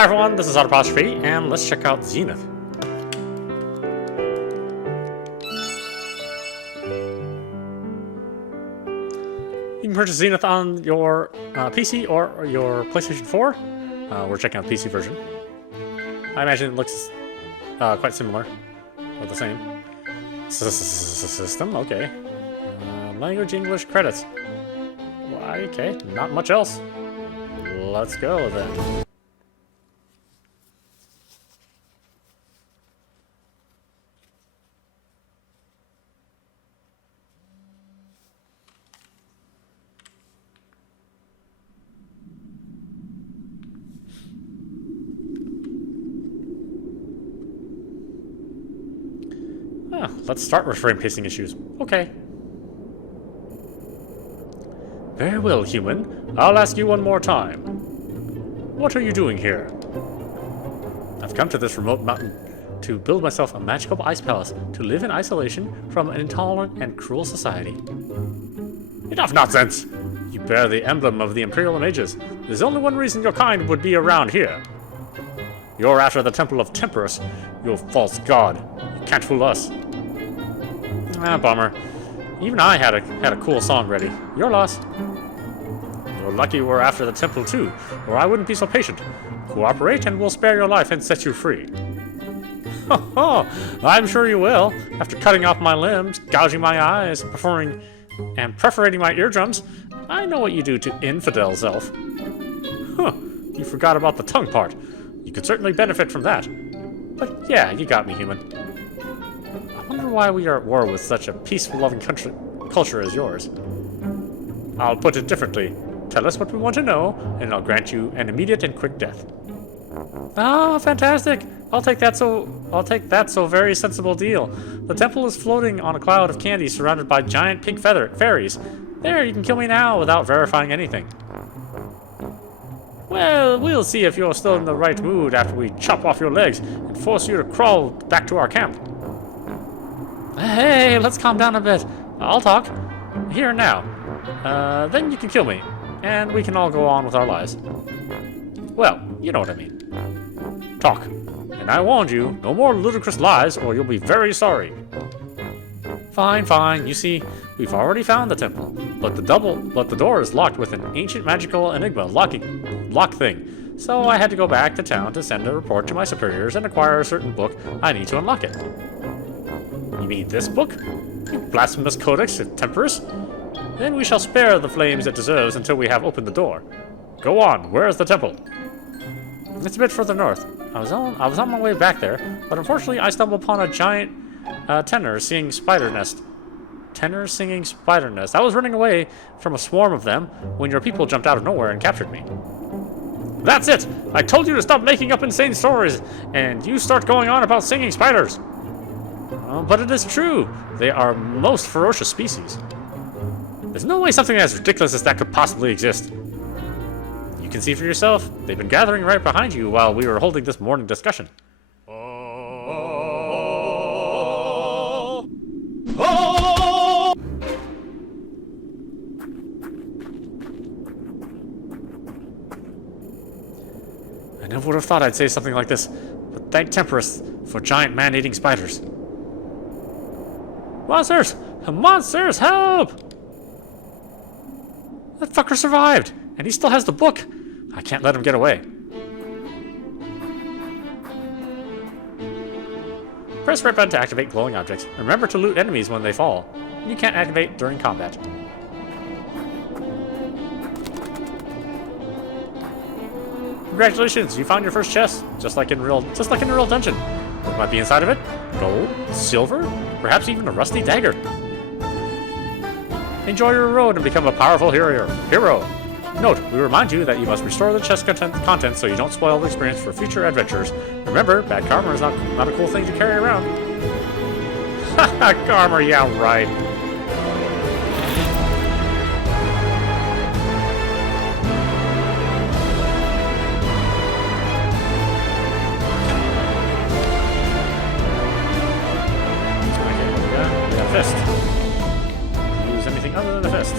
Hi everyone, this is audap, and let's check out Zenith. You can purchase Zenith on your PC or your PlayStation 4. We're checking out the PC version. I imagine it looks quite similar, or the same. System, okay. Language, English, credits. Okay, not much else. Let's go then. Let's start with frame pacing issues. Okay. Very well, human. I'll ask you one more time. What are you doing here? I've come to this remote mountain to build myself a magical ice palace to live in isolation from an intolerant and cruel society. Enough nonsense! You bear the emblem of the Imperial Mages. There's only one reason your kind would be around here. You're after the Temple of Temperus, you false god. You can't fool us. Ah, bummer. Even I had a cool song ready. Your loss. You're lucky we're after the temple too, or I wouldn't be so patient. Cooperate and we'll spare your life and set you free. Ho, I'm sure you will. After cutting off my limbs, gouging my eyes, perforating my eardrums, I know what you do to infidels, elf. Huh, you forgot about the tongue part. You could certainly benefit from that. But yeah, you got me, human. I wonder why we are at war with such a peaceful, loving culture as yours. I'll put it differently. Tell us what we want to know, and I'll grant you an immediate and quick death. Ah, fantastic! I'll take that so very sensible deal. The temple is floating on a cloud of candy surrounded by giant pink fairies. There, you can kill me now without verifying anything. Well, we'll see if you're still in the right mood after we chop off your legs and force you to crawl back to our camp. Hey, let's calm down a bit. I'll talk. Here and now. Then you can kill me, and we can all go on with our lives. Well, you know what I mean. Talk. And I warned you, no more ludicrous lies or you'll be very sorry. Fine. You see, we've already found the temple, but the door is locked with an ancient magical enigma lock thing. So I had to go back to town to send a report to my superiors and acquire a certain book I need to unlock it. You mean this book? You blasphemous codex of Temperus? Then we shall spare the flames it deserves until we have opened the door. Go on, where is the temple? It's a bit further north. I was on my way back there, but unfortunately I stumbled upon a giant tenor singing spider nest. Tenor singing spider nest. I was running away from a swarm of them when your people jumped out of nowhere and captured me. That's it! I told you to stop making up insane stories, and you start going on about singing spiders. But it is true. They are most ferocious species. There's no way something as ridiculous as that could possibly exist. You can see for yourself. They've been gathering right behind you while we were holding this morning discussion. I never would have thought I'd say something like this, but thank Temperus for giant man-eating spiders. Monsters! Monsters, help! That fucker survived, and he still has the book. I can't let him get away. Press right button to activate glowing objects. Remember to loot enemies when they fall. You can't activate during combat. Congratulations, you found your first chest, just like in a real dungeon. What might be inside of it? Gold? Silver? Perhaps even a rusty dagger. Enjoy your road and become a powerful hero. Note, we remind you that you must restore the chest content so you don't spoil the experience for future adventures. Remember, bad karma is not a cool thing to carry around. Haha, karma, yeah, right. Fist. Use anything other than a fist.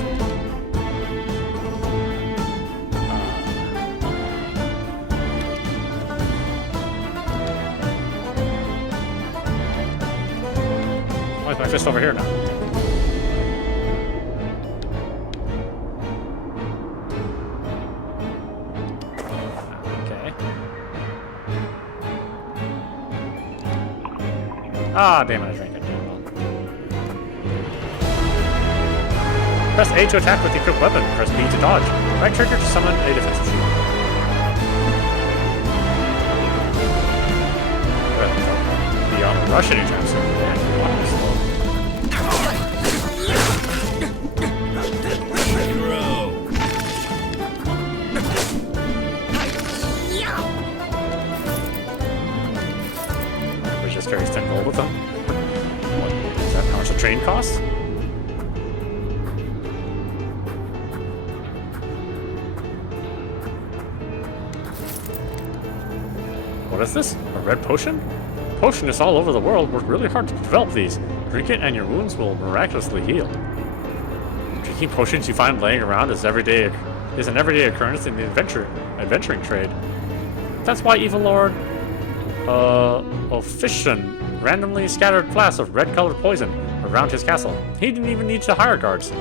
With my fist over here now. Okay. Ah, damn it, I drank it. Press A to attack with the equipped weapon. Press B to dodge. Right trigger to summon a defensive shield. Be on a rush anytime soon. Man, walking slow. Which just carries 10 gold with them. What is that? How much the train costs? What is this? A red potion? Potionists all over the world work really hard to develop these. Drink it and your wounds will miraculously heal. Drinking potions you find laying around is an everyday occurrence in the adventuring trade. That's why Evil Lord Offician randomly scattered flasks of red-colored poison around his castle. He didn't even need to hire guards.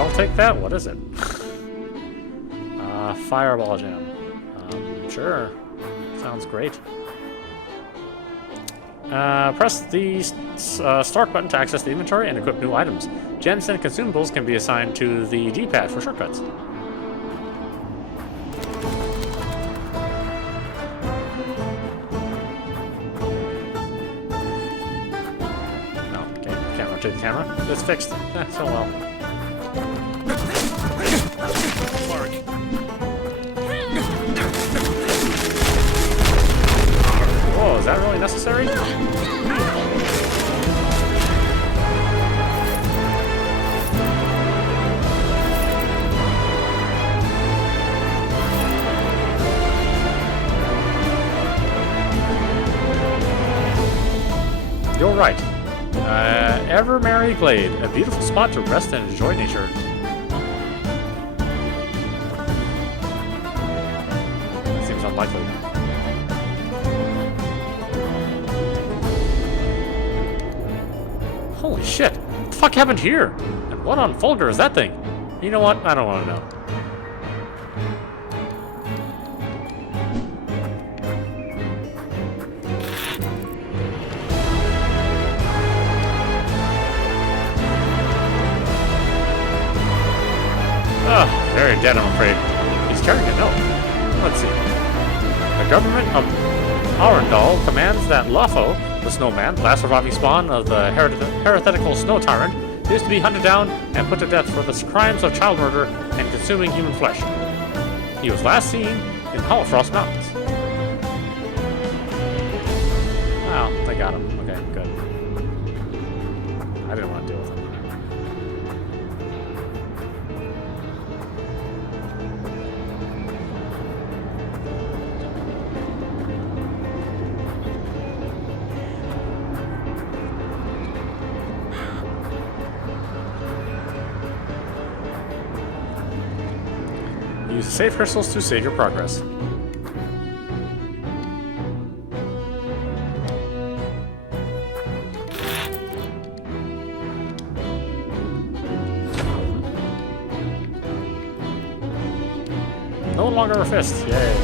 I'll take that. What is it? Fireball gem. Sure. Sounds great. Press the start button to access the inventory and equip new items. Gems and consumables can be assigned to the D-pad for shortcuts. No, okay, can't rotate the camera. It's fixed. So well. Whoa, is that really necessary? You're right. Evermerry Glade, a beautiful spot to rest and enjoy nature. Seems unlikely. Holy shit! What the fuck happened here? And what on Fulgur is that thing? You know what? I don't want to know. Ugh, very dead, I'm afraid. He's carrying a note. Let's see. The government of Arundel commands that Lafo, the snowman, last surviving spawn of the heretical snow tyrant, is to be hunted down and put to death for the crimes of child murder and consuming human flesh. He was last seen in Hollowfrost Mountains. Well, they got him. Okay, good. I didn't want to deal with him. Use the save crystals to save your progress. No longer a fist, yay.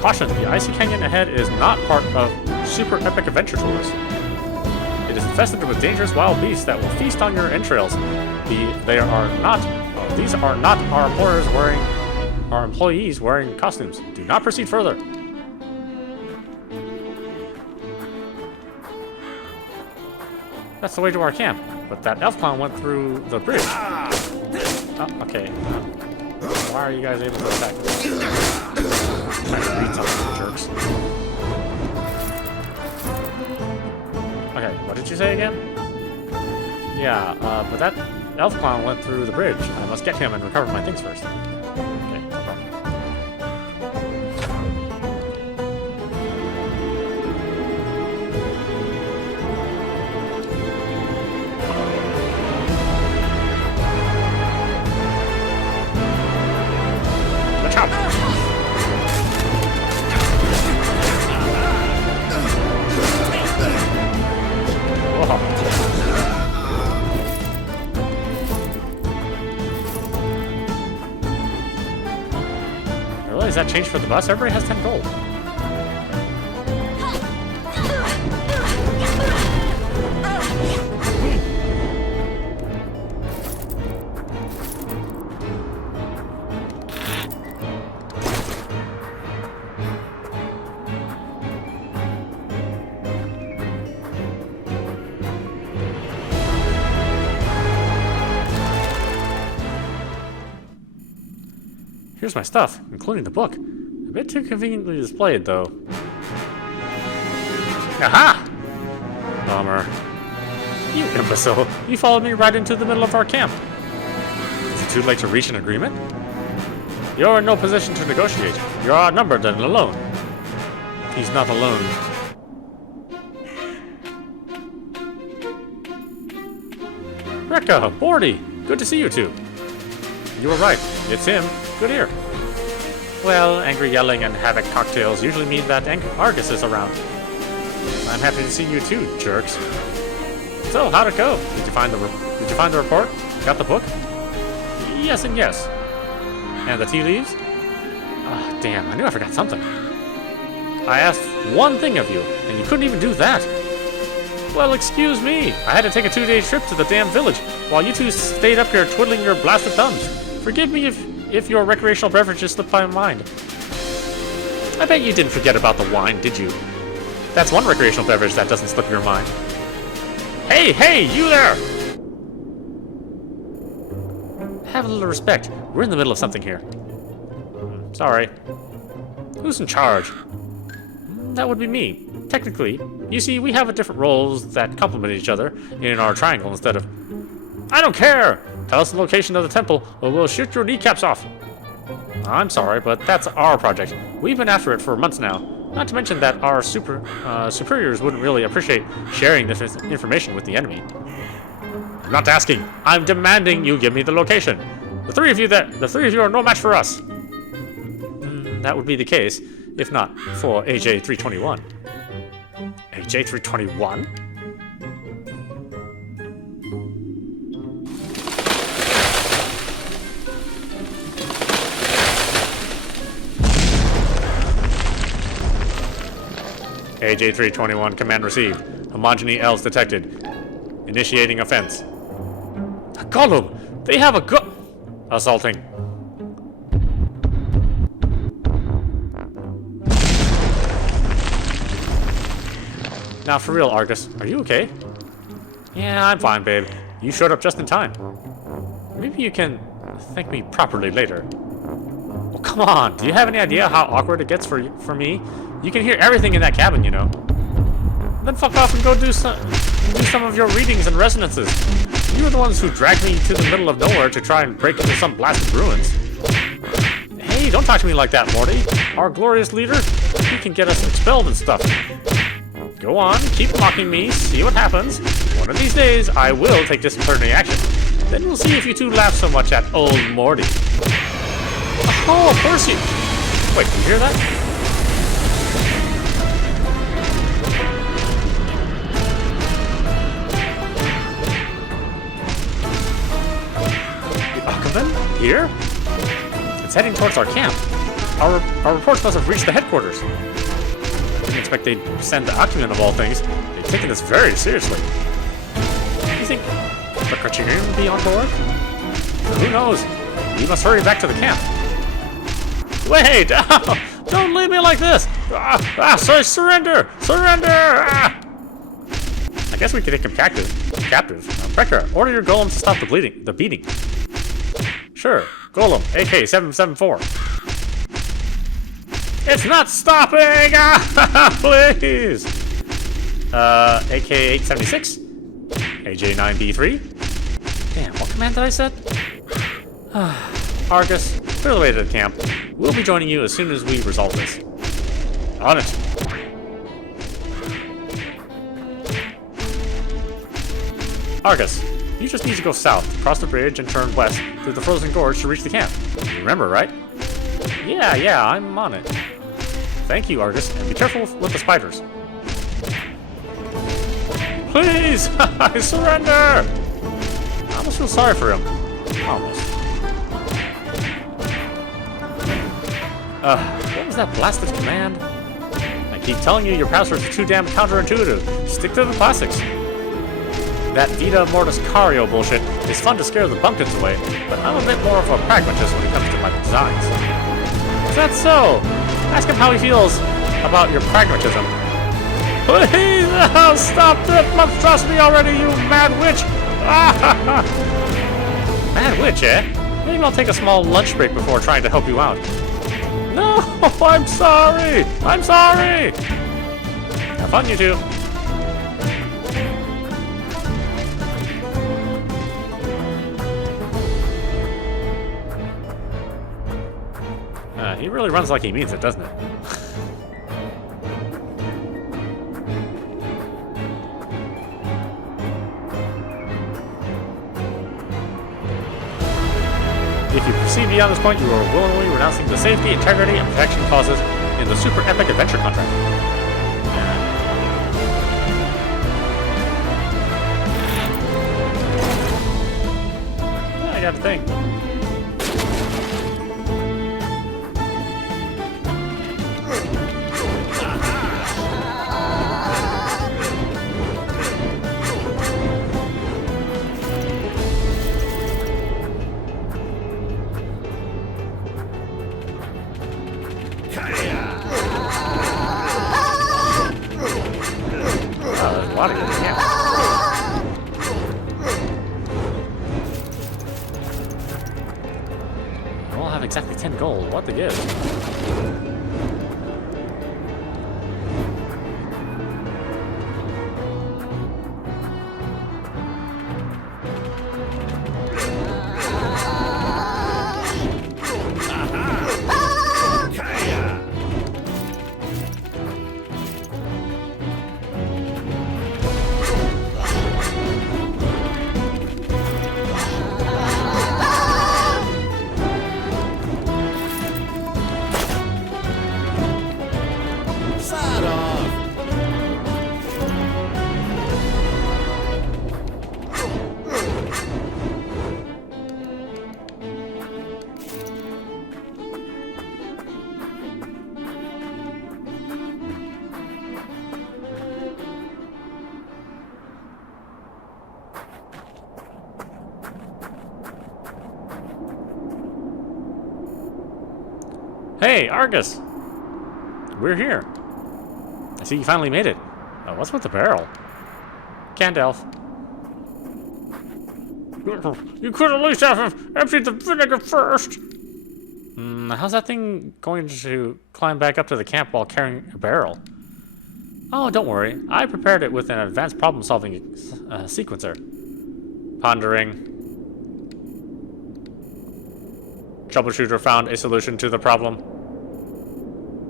Caution, the icy canyon ahead is not part of super epic adventure tours. It is infested with dangerous wild beasts that will feast on your entrails. These are not our employees wearing costumes. Do not proceed further. That's the way to our camp. But that elf clown went through the bridge. Oh, okay. Why are you guys able to attack me? Trying to read something, jerks. Okay, what did you say again? Yeah, but that elf clown went through the bridge. I must get him and recover my things first. Okay, no problem. Watch out! Really? Is that change for the bus? Everybody has 10 gold. Here's my stuff, including the book. A bit too conveniently displayed, though. Aha! Bummer. You imbecile. You followed me right into the middle of our camp. Is it too late to reach an agreement? You're in no position to negotiate. You're outnumbered and alone. He's not alone. Rekka, Bordy, good to see you two. You were right. It's him. Good ear. Well, angry yelling and havoc cocktails usually mean that Argus is around. I'm happy to see you too, jerks. So, how'd it go? Did you find the report? Got the book? Yes and yes. And the tea leaves? Ah, damn, I knew I forgot something. I asked one thing of you, and you couldn't even do that. Well, excuse me. I had to take a 2-day trip to the damn village, while you two stayed up here twiddling your blasted thumbs. Forgive me if your recreational beverages slipped my mind. I bet you didn't forget about the wine, did you? That's one recreational beverage that doesn't slip your mind. Hey, hey, you there! Have a little respect. We're in the middle of something here. Sorry. Who's in charge? That would be me. Technically. You see, we have different roles that complement each other in our triangle instead of... I don't care! Tell us the location of the temple, or we'll shoot your kneecaps off. I'm sorry, but that's our project. We've been after it for months now. Not to mention that our superiors wouldn't really appreciate sharing this information with the enemy. I'm not asking. I'm demanding you give me the location. The three of you are no match for us. That would be the case, if not for AJ321. AJ321? AJ321, command received. Homogeny L's detected. Initiating offense. Gollum! They have a assaulting. Now for real, Argus, are you okay? Yeah, I'm fine, babe. You showed up just in time. Maybe you can thank me properly later. Well, come on. Do you have any idea how awkward it gets for me? You can hear everything in that cabin, you know. Then fuck off and go do some of your readings and resonances. You were the ones who dragged me to the middle of nowhere to try and break into some blasted ruins. Hey, don't talk to me like that, Morty. Our glorious leader, he can get us expelled and stuff. Go on, keep mocking me, see what happens. One of these days, I will take disciplinary action. Then we'll see if you two laugh so much at old Morty. Oh, of course you... Wait, can you hear that? Here? It's heading towards our camp. Our reports must have reached the headquarters. I didn't expect they'd send the Akuman of all things. They've taken this very seriously. You think the Criterion will be on board? Who knows? We must hurry back to the camp. Wait! Don't leave me like this! Surrender! Surrender! I guess we could take him captive. Brecker, order your golem to stop the beating. Sure. Golem, AK-774. It's not stopping! Please! AK-876? AJ-9B3? Damn, what command that I said? Argus, clear the way to the camp. We'll be joining you as soon as we resolve this. On it. Argus, you just need to go south, cross the bridge, and turn west through the frozen gorge to reach the camp. You remember, right? Yeah, I'm on it. Thank you, Argus, and be careful with the spiders. Please! I surrender! I almost feel sorry for him. Almost. What was that blasted command? I keep telling you your passwords are too damn counterintuitive. Stick to the classics. That Vita Mortis Cario bullshit is fun to scare the bumpkins away, but I'm a bit more of a pragmatist when it comes to my designs. Is that so? Ask him how he feels about your pragmatism. Please, stop that monstrosity already, you mad witch! Mad witch, eh? Maybe I'll take a small lunch break before trying to help you out. No, I'm sorry! I'm sorry! Have fun, you two. He really runs like he means it, doesn't it? If you proceed beyond this point, you are willingly renouncing the safety, integrity, and protection clauses in the Super Epic Adventure contract. Yeah, I got a thing. Exactly 10 gold. What to give? Hey, Argus! We're here. I see you finally made it. What's with the barrel? Canned elf. You could at least have emptied the vinegar first! How's that thing going to climb back up to the camp while carrying a barrel? Oh, don't worry. I prepared it with an advanced problem-solving sequencer. Pondering. Troubleshooter found a solution to the problem.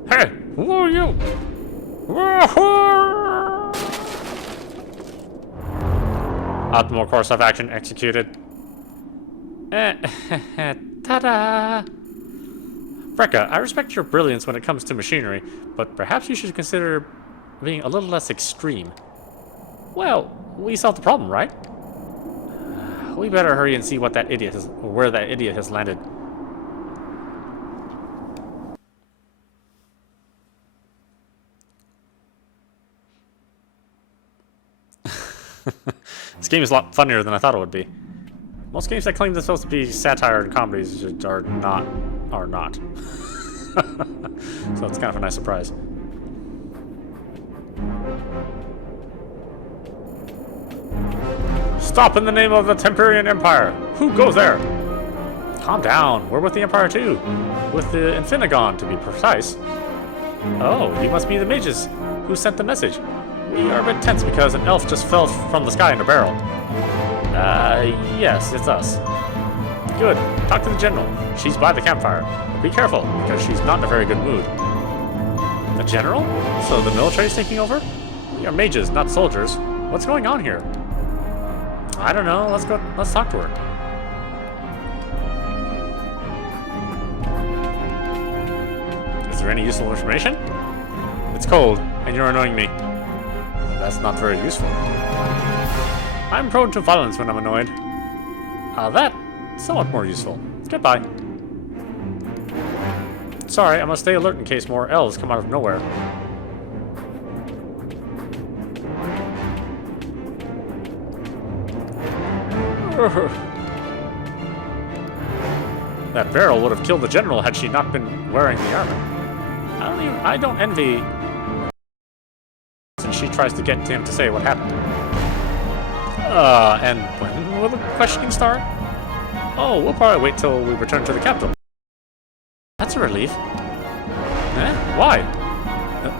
Hey, who are you? Optimal course of action executed. Ta-da! Brekka, I respect your brilliance when it comes to machinery, but perhaps you should consider being a little less extreme. Well, we solved the problem, right? We better hurry and see what that idiot is, or where that idiot has landed. This game is a lot funnier than I thought it would be. Most games that claim themselves to be satire and comedies are not. So it's kind of a nice surprise. Stop in the name of the Tempurian Empire! Who goes there? Calm down, we're with the Empire too. With the Infinigon, to be precise. Oh, you must be the mages who sent the message. We are a bit tense because an elf just fell from the sky in a barrel. Yes, it's us. Good. Talk to the general. She's by the campfire. Be careful, because she's not in a very good mood. The general? So the military's taking over? We are mages, not soldiers. What's going on here? I don't know. Let's go. Let's talk to her. Is there any useful information? It's cold, and you're annoying me. That's not very useful. I'm prone to violence when I'm annoyed. That's somewhat more useful. Goodbye. Sorry, I must stay alert in case more elves come out of nowhere. That barrel would have killed the general had she not been wearing the armor. I don't envy since she tries to get him to say what happened. And when will the questioning start? Oh, we'll probably wait till we return to the capital. That's a relief. Why?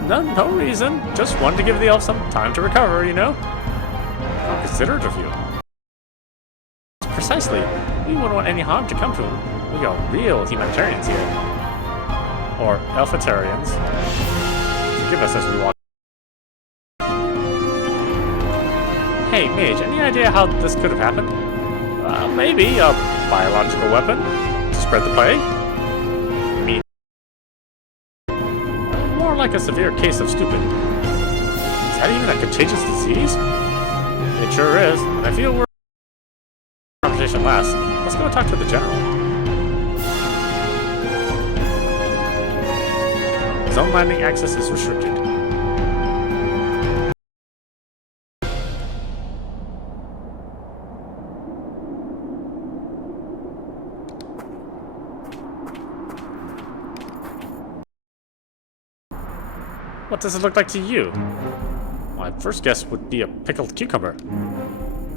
No reason. Just wanted to give the elf some time to recover, you know? How considerate of you. Precisely. We wouldn't want any harm to come to him. We are real humanitarians here. Or elfitarians. Forgive us as we walk. Hey, mage, any idea how this could have happened? Maybe a biological weapon to spread the plague? More like a severe case of stupid. Is that even a contagious disease? It sure is, and I feel we're conversation lasts. Let's go talk to the general. Zone landing access is restricted. What does it look like to you? My first guess would be a pickled cucumber.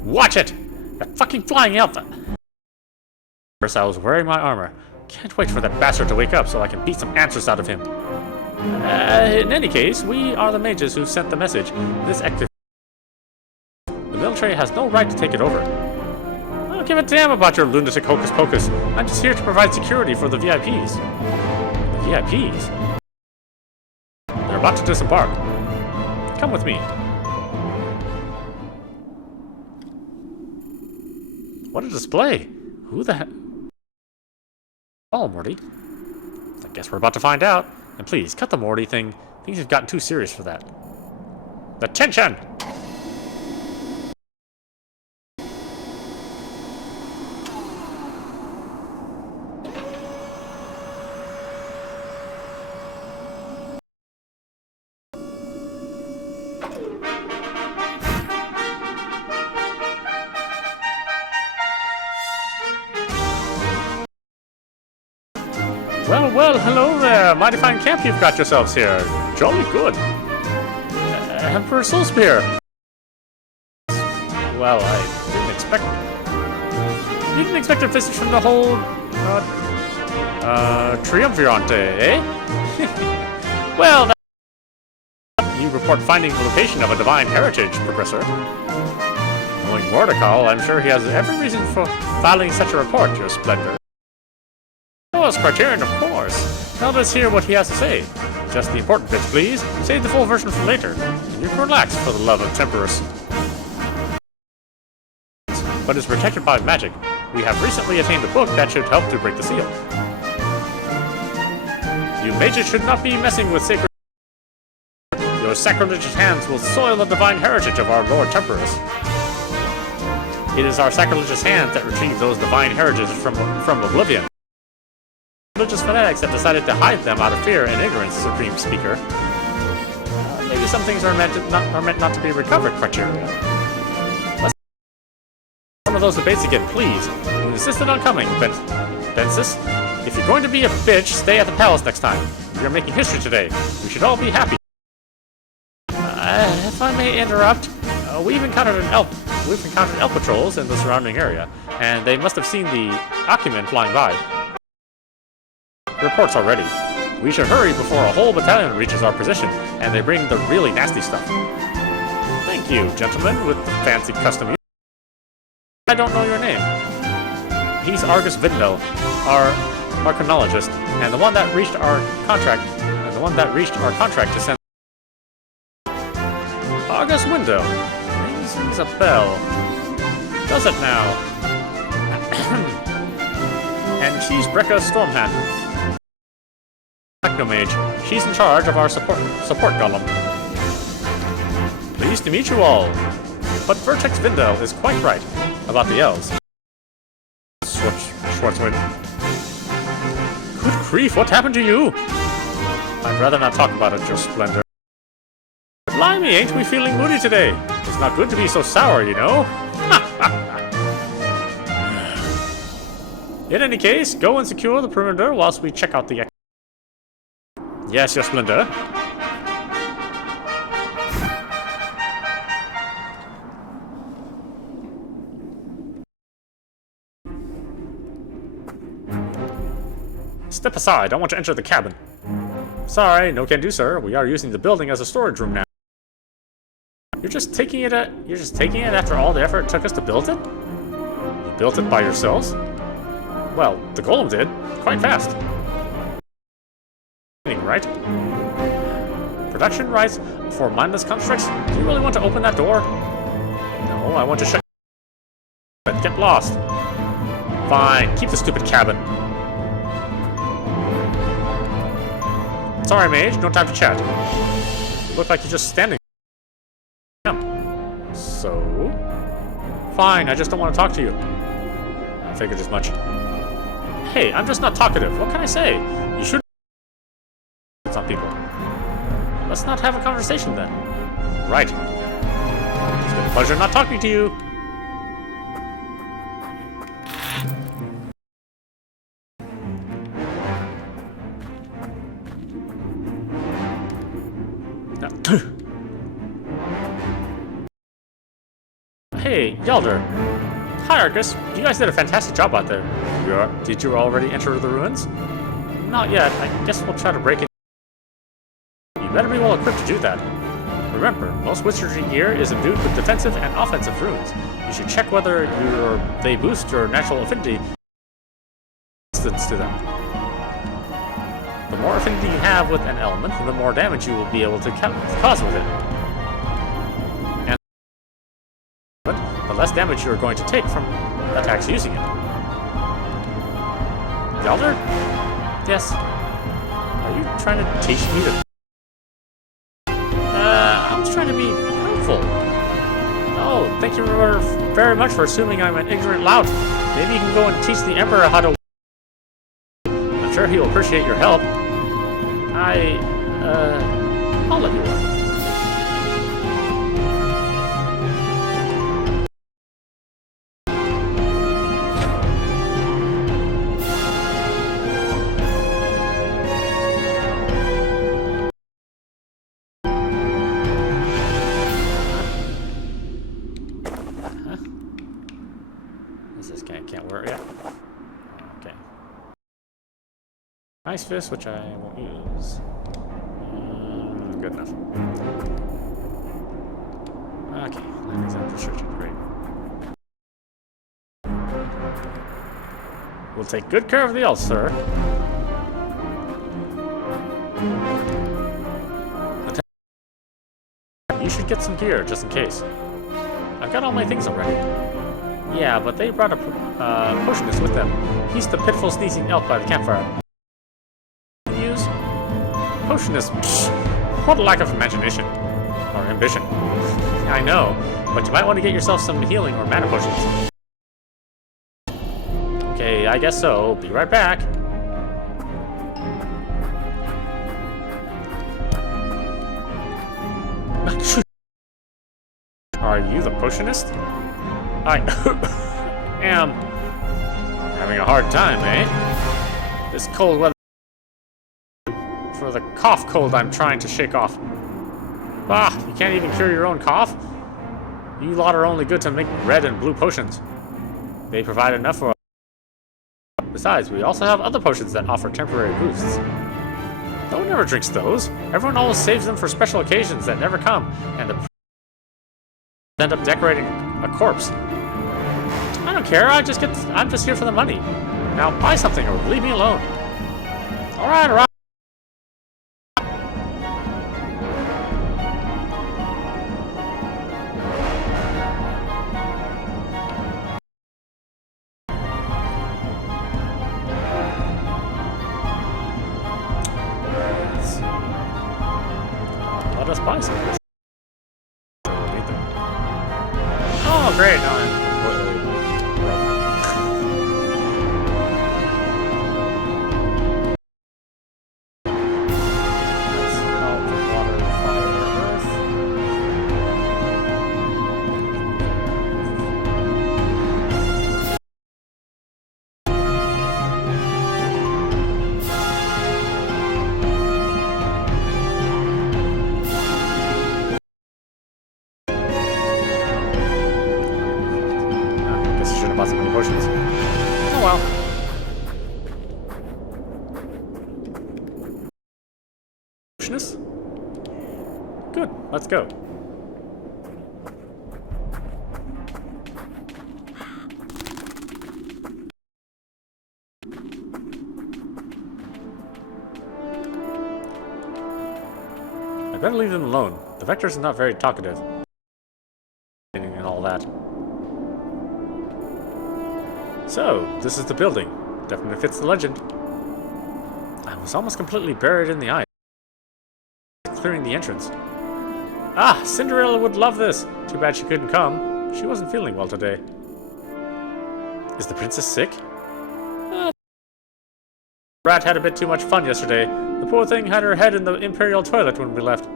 Watch it! That fucking flying elf! First, I was wearing my armor. Can't wait for that bastard to wake up so I can beat some answers out of him. In any case, we are the mages who sent the message. This active. The military has no right to take it over. I don't give a damn about your lunatic hocus pocus. I'm just here to provide security for the VIPs. The VIPs? They're about to disembark. Come with me. What a display! Who the heck? Oh, Morty. I guess we're about to find out. And please, cut the Morty thing. Things have gotten too serious for that. Attention! Well, hello there. Mighty fine camp you've got yourselves here. Jolly good. Emperor Soulspear. Well, I didn't expect it. You didn't expect a visit from the whole, Triumvirate, eh? Well, you report finding the location of a divine heritage, Progressor. Knowing Mordecai, I'm sure he has every reason for filing such a report, Your Splendor. Us Criterion, of course. Now let's hear what he has to say. Just the important bits, please. Save the full version for later. And you can relax, for the love of Temperus. But is protected by magic. We have recently attained a book that should help to break the seal. You mages should not be messing with sacred. Your sacrilegious hands will soil the divine heritage of our Lord Temperus. It is our sacrilegious hands that retrieve those divine heritages from oblivion. Religious fanatics have decided to hide them out of fear and ignorance, Supreme Speaker. Maybe some things are meant not to be recovered, Criteria. Let's one of those debates again, please. You insisted on coming, Bensis. If you're going to be a bitch, stay at the palace next time. You're making history today. We should all be happy. If I may interrupt, we've encountered elf patrols in the surrounding area, and they must have seen the Acumen flying by. Reports already. We should hurry before a whole battalion reaches our position, and they bring the really nasty stuff. Thank you, gentlemen, with the fancy custom. I don't know your name. He's Argus Vindel, our archaeologist, and the one that reached our contract to send. Argus Window. Rings a bell. Does it now? And she's Brekka Stormhand. Technomage. She's in charge of our support golem. Pleased to meet you all. But Vertex Vindel is quite right about the elves. Schwarzwind. Good grief, what happened to you? I'd rather not talk about it, your splendor. Blimey, ain't we feeling moody today? It's not good to be so sour, you know? In any case, go and secure the perimeter whilst we check out the... Yes, your splendor. Step aside, I want to enter the cabin. Sorry, no can do, sir. We are using the building as a storage room now. You're just taking it after all the effort it took us to build it? You built it by yourselves? Well, the golem did. Quite fast. Right? Production rights for mindless constructs? Do you really want to open that door? No, I want to shut it. Get lost. Fine, keep the stupid cabin. Sorry, mage, no time to chat. You look like you're just standing. So? Fine, I just don't want to talk to you. I figured as much. Hey, I'm just not talkative. What can I say? You should. Some people. Let's not have a conversation then. Right. It's been a pleasure not talking to you. Hey, Yalder. Hi, Argus. You guys did a fantastic job out there. Did you already enter the ruins? Not yet. I guess we'll try to break in. You better be well equipped to do that. Remember, most wizardry gear is imbued with defensive and offensive runes. You should check whether they boost your natural affinity to them. The more affinity you have with an element, the more damage you will be able to cause with it. And the less damage you're going to take from attacks using it. Yalder? Yes. Are you trying to teach me to... I was trying to be helpful. Oh, thank you very much for assuming I'm an ignorant lout. Maybe you can go and teach the Emperor how to... I'm sure he will appreciate your help. I'll let you work. This can't work yet. Okay. Ice Fist, which I won't use. Good enough. Okay, that is restricted. Great. We'll take good care of the elves, sir. You should get some gear, just in case. I've got all my things already. Yeah, but they brought a potionist with them. He's the pitiful sneezing elf by the campfire. Use? Potionist? Psh, what a lack of imagination. Or ambition. I know, but you might want to get yourself some healing or mana potions. Okay, I guess so. Be right back. Are you the potionist? I am having a hard time, eh? This cold weather for the cough cold I'm trying to shake off. Bah, you can't even cure your own cough? You lot are only good to make red and blue potions. They provide enough for us. Besides, we also have other potions that offer temporary boosts. No one ever drinks those. Everyone always saves them for special occasions that never come, and the end up decorating a corpse. I don't care. I'm just here for the money. Now buy something or leave me alone. All right, all right. Let us buy something. Oh, great. No, I'm bought some potions. Oh well. Potionist? Good, let's go. I better leave them alone. The Vector's not very talkative. And all that. So, this is the building. Definitely fits the legend. I was almost completely buried in the ice. Clearing the entrance. Ah, Cinderella would love this. Too bad she couldn't come. She wasn't feeling well today. Is the princess sick? Rat had a bit too much fun yesterday. The poor thing had her head in the imperial toilet when we left.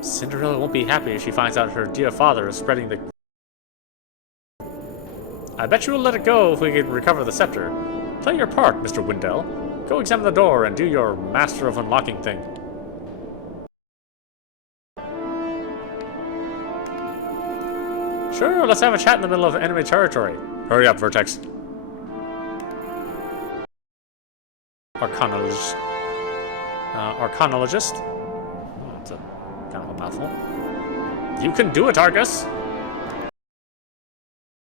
Cinderella won't be happy if she finds out her dear father is spreading the... I bet you will let it go if we can recover the scepter. Play your part, Mr. Windell. Go examine the door and do your master of unlocking thing. Sure, let's have a chat in the middle of enemy territory. Hurry up, Vertex. Arcanologist. Arcanologist? Oh, that's a kind of a mouthful. You can do it, Argus!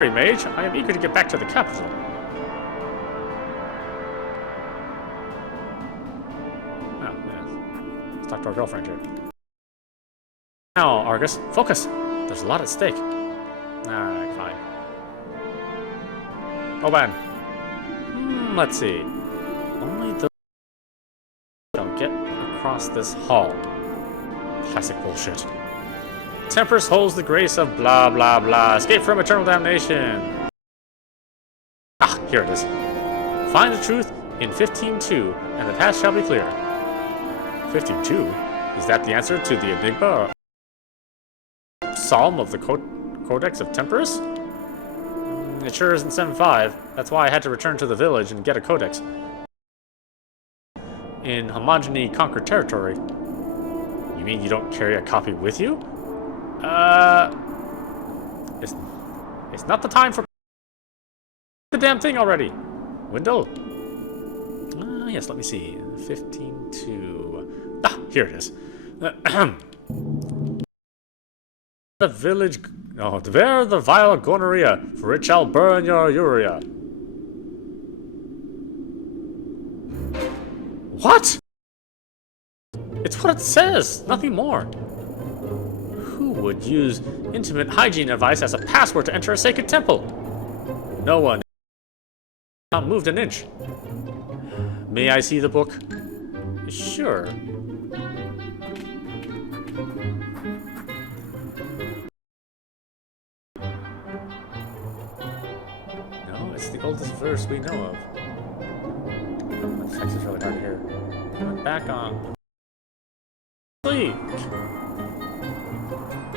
Mage, I am eager to get back to the capital. Oh, yeah. Let's talk to our girlfriend here. Now, Argus, focus! There's a lot at stake. Alright, fine. Oh, man. Let's see. Only those don't get across this hall. Classic bullshit. Tempest holds the grace of blah blah blah. Escape from eternal damnation. Ah, here it is. Find the truth in 15.2, and the path shall be clear. 15.2? Is that the answer to the enigma? Psalm of the Codex of Temperance? It sure isn't 7.5. That's why I had to return to the village and get a codex. In homogeny conquered territory. You mean you don't carry a copy with you? It's not the time for the damn thing already. Windell. Yes, let me see. 15.2. Ah, here it is. The village. Oh, beware the vile gonorrhea, for it shall burn your urea. What? It's what it says, nothing more. Who would use intimate hygiene advice as a password to enter a sacred temple? No one. Not moved an inch. May I see the book? Sure. No, it's the oldest verse we know of. The text is really hard to hear. Back on. Sleep.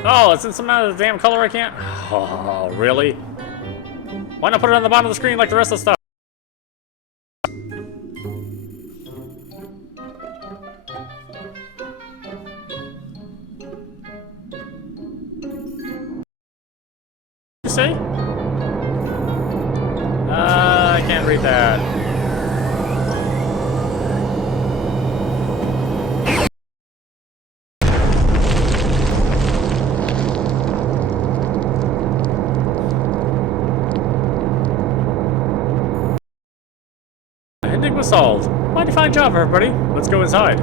Oh, it's in some other damn color I can't? Oh, really? Why not put it on the bottom of the screen like the rest of the stuff? You say? I can't read that. enigma solved. Mighty fine job, everybody. Let's go inside.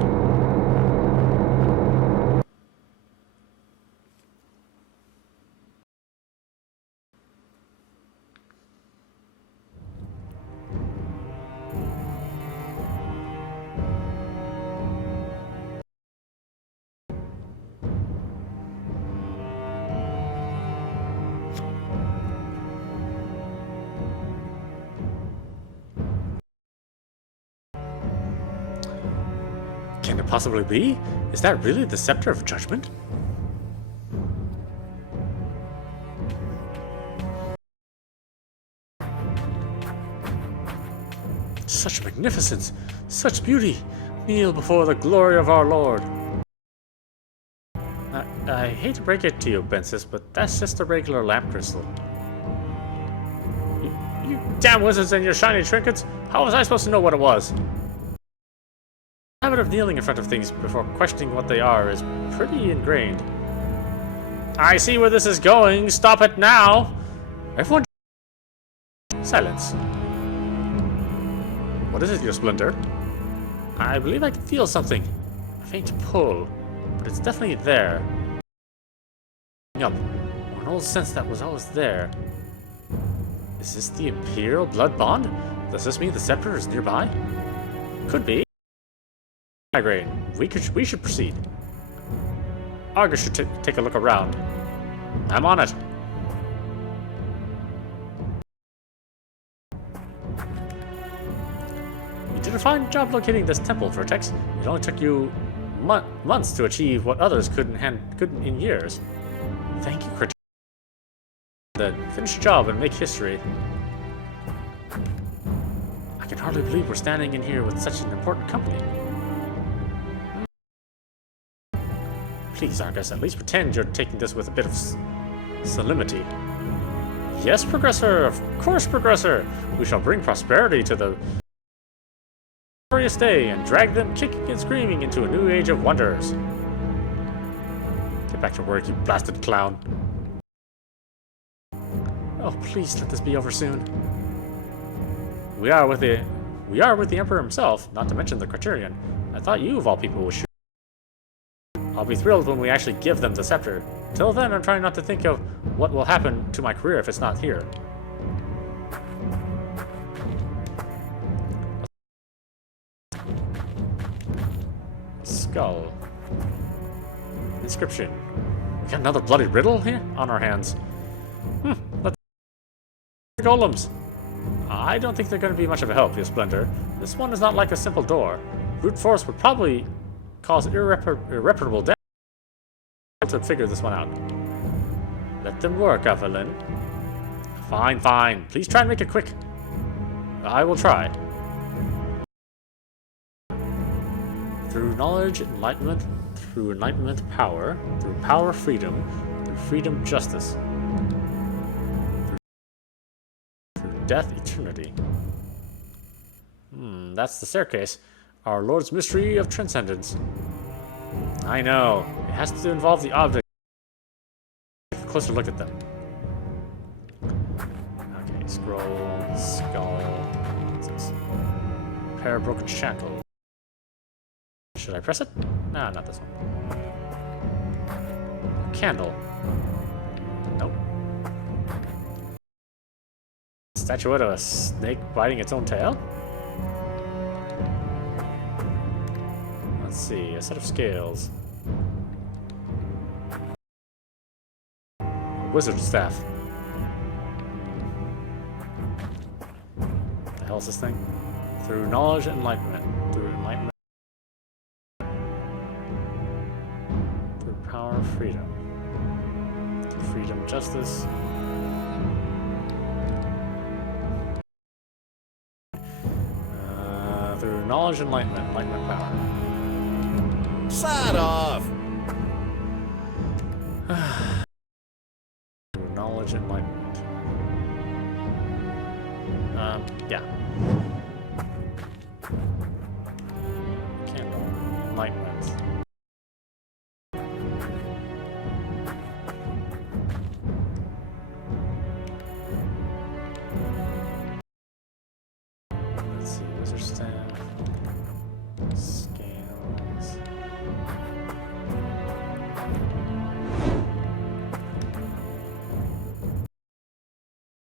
Can it possibly be? Is that really the Scepter of Judgment? Such magnificence, such beauty! Kneel before the glory of our Lord. I hate to break it to you, Bensis, but that's just a regular lamp crystal. You damn wizards and your shiny trinkets! How was I supposed to know what it was? The habit of kneeling in front of things before questioning what they are is pretty ingrained. I see where this is going. Stop it now! Everyone... Silence. What is it, your Splendor? I believe I can feel something. A faint pull, but it's definitely there. Up. An old sense that was always there. Is this the Imperial Blood Bond? Does this mean the Scepter is nearby? Could be. Migraine. We should proceed. Argus should take a look around. I'm on it. You did a fine job locating this temple, Vertex. It only took you months to achieve what others couldn't in years. Thank you, Critic. Then finish the job and make history. I can hardly believe we're standing in here with such an important company. Please, Argus, at least pretend you're taking this with a bit of solemnity. Yes, Progressor! Of course, Progressor! We shall bring prosperity to the glorious day and drag them kicking and screaming into a new age of wonders. Get back to work, you blasted clown. Oh, please let this be over soon. We are with the Emperor himself, not to mention the Criterion. I thought you, of all people, would shoot. I'll be thrilled when we actually give them the scepter. Till then, I'm trying not to think of what will happen to my career if it's not here. Skull. Inscription. We got another bloody riddle here on our hands. Let's golems. I don't think they're going to be much of a help, Your Splendor. This one is not like a simple door. Brute force would probably cause irreparable damage to figure this one out. Let them work, Evelyn. Fine, fine. Please try and make it quick. I will try. Through knowledge, enlightenment, through enlightenment, power, through power, freedom, through freedom, justice, through death, eternity. That's the staircase. Our Lord's mystery of transcendence. I know. It has to involve the object. Take a closer look at them. Okay, scroll, skull. What's this? Repair broken shackle. Should I press it? Nah, not this one. Candle. Nope. Statuette of a snake biting its own tail? Let's see, a set of scales. Wizard staff. What the hell is this thing? Through knowledge and enlightenment. Through enlightenment. Through power, freedom. Through freedom, justice. Through knowledge and enlightenment. Enlightenment, power. Side off! Knowledge and enlightenment. Yeah. Candle. Enlightenment. Let's see. Laser staff. Scales.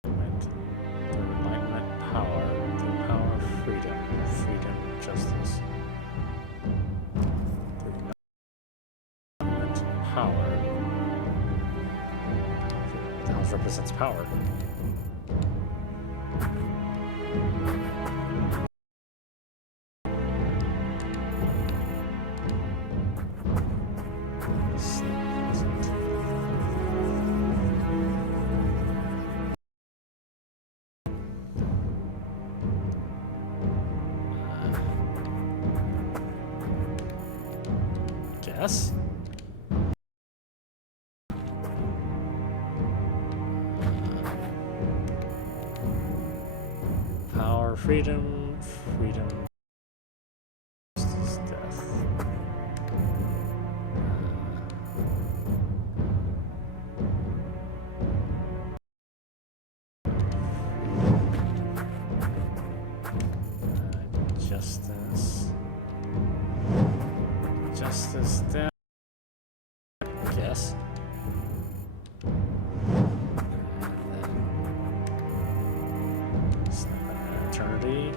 Enlightenment power. The power of freedom. Freedom, justice. The enlightenment power. The house represents power. Guess. Power, freedom, freedom, justice, death. Justice. Justice, death. Guess. Eternity.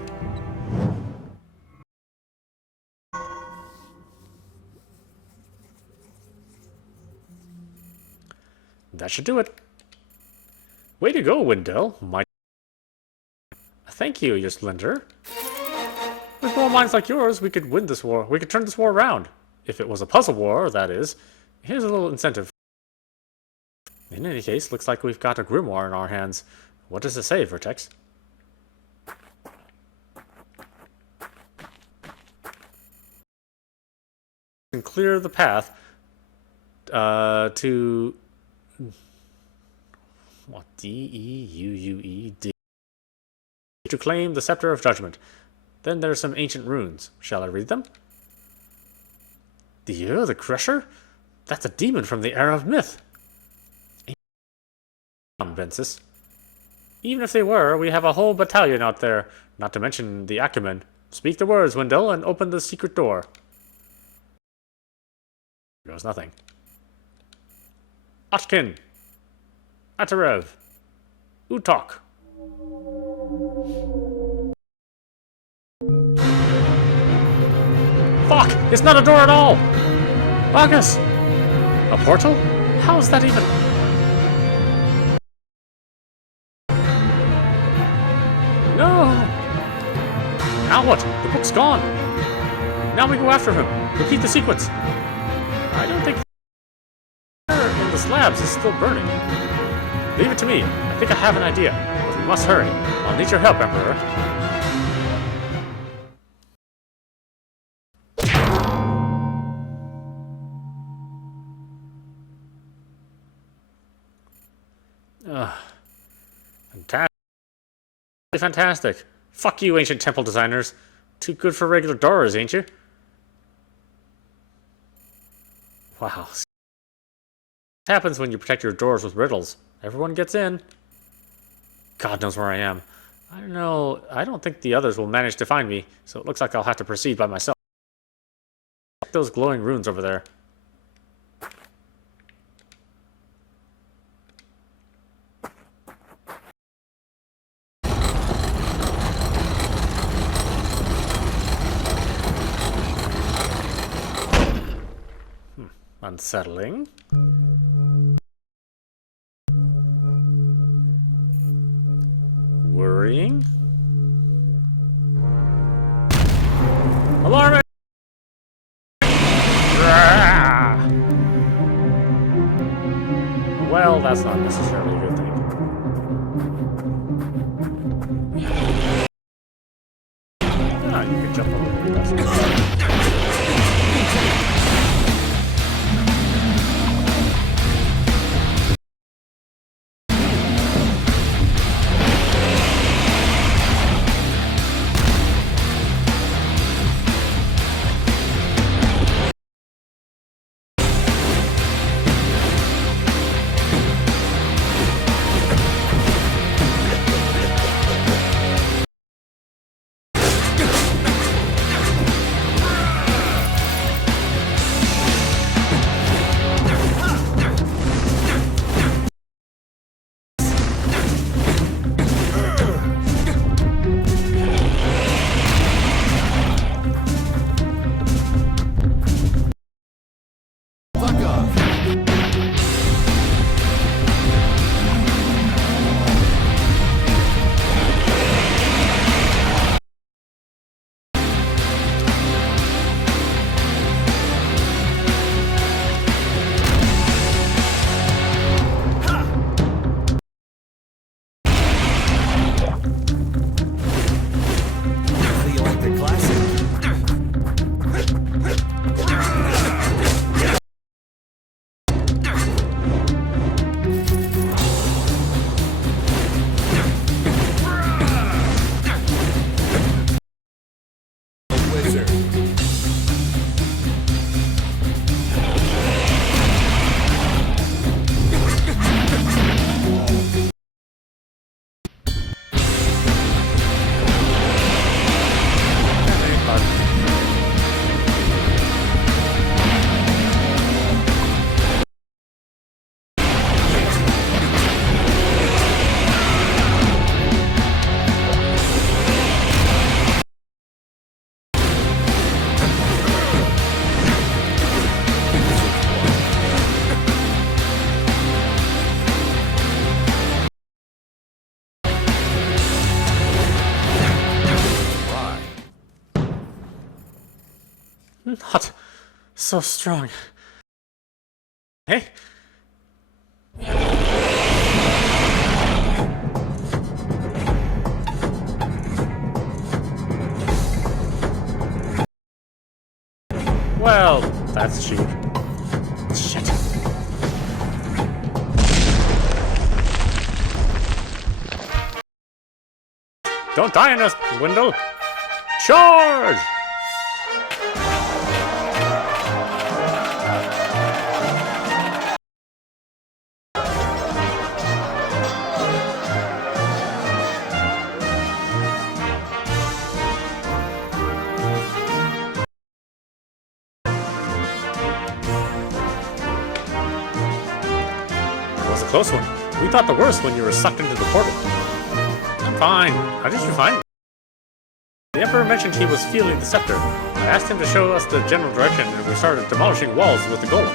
That should do it. Way to go, Wendell. Thank you, your splendor. With more minds like yours, we could win this war. We could turn this war around. If it was a puzzle war, that is. Here's a little incentive. In any case, looks like we've got a grimoire in our hands. What does it say, Vertex? And clear the path to what? D-E-U-U-E-D to claim the Scepter of Judgment. Then there's some ancient runes. Shall I read them? The Crusher? That's a demon from the era of myth. Ventus. Even if they were, we have a whole battalion out there, not to mention the acumen. Speak the words, Wendell, and open the secret door. There goes nothing. Otkin. Atarev. Utok. Fuck! It's not a door at all! Vargas! A portal? How is that even? No! Now what? The book's gone! Now we go after him. Repeat the sequence. I don't think the fire in the slabs is still burning. Leave it to me. I think I have an idea. But we must hurry. I'll need your help, Emperor. Fantastic. Fantastic. Fuck you, ancient temple designers. Too good for regular doors, ain't you? Wow. What happens when you protect your doors with riddles? Everyone gets in. God knows where I am. I don't know. I don't think the others will manage to find me, so it looks like I'll have to proceed by myself. Check those glowing runes over there. Unsettling. Worrying. Alarming! Well, that's not necessarily a good thing. Ah, you can jump over here. That's good. sir. Not so strong. Hey? Well, that's cheap. Shit. Don't die in us, Wendell! Charge! That was a close one. We thought the worst when you were sucked into the portal. I'm fine. How did you find me? The Emperor mentioned he was feeling the scepter. I asked him to show us the general direction, and we started demolishing walls with the golem.